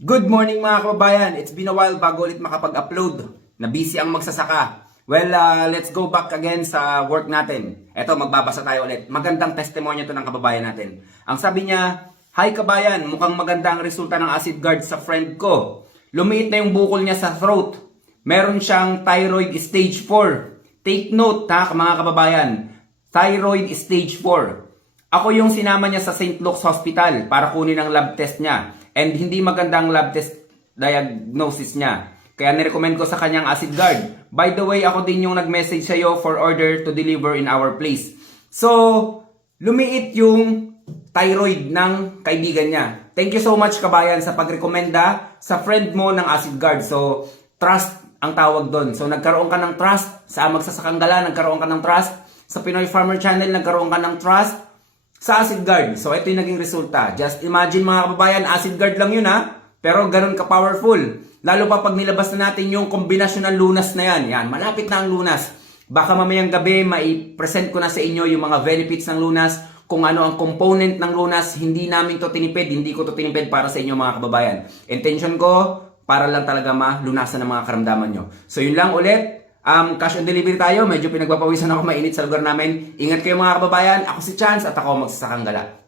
Good morning mga kababayan. It's been a while bago ulit makapag-upload. Na busy ang magsasaka. Well, let's go back again sa work natin. Eto, magbabasa tayo ulit. Magandang testimonya to ng kababayan natin. Ang sabi niya, "Hi kabayan, mukhang maganda ang resulta ng acid guard sa friend ko. Lumiit na yung bukol niya sa throat. Meron siyang thyroid stage 4. Take note ha mga kababayan. Thyroid stage 4. Ako yung sinama niya sa St. Luke's Hospital para kunin ang lab test niya. And hindi magandang lab test diagnosis niya. Kaya nirecommend ko sa kanyang acid guard. By the way, ako din yung nag-message sa'yo for order to deliver in our place." So, lumiit yung thyroid ng kaibigan niya. Thank you so much kabayan sa pagrekomenda sa friend mo ng acid guard. So, trust ang tawag doon. So, nagkaroon ka ng trust sa Magsasakang Gala, nagkaroon ka ng trust sa Pinoy Farmer Channel, nagkaroon ka ng trust sa acid guard. So, ito yung naging resulta. Just imagine mga kababayan, acid guard lang yun ha. Pero ganun ka-powerful. Lalo pa pag nilabas na natin yung kombinasyon ng lunas na yan. Yan, malapit na ang lunas. Baka mamayang gabi, mai-present ko na sa inyo yung mga benefits ng lunas, kung ano ang component ng lunas. Hindi namin to tinipid, hindi ko to tinipid para sa inyo mga kababayan. Intention ko, para lang talaga malunasan ng mga karamdaman nyo. So, yun lang ulit. Cash on delivery tayo. Medyo pinagpapawisan ako, mainit sa lugar namin. Ingat kayo mga kababayan. Ako si Chance at ako Magsasakang Gala.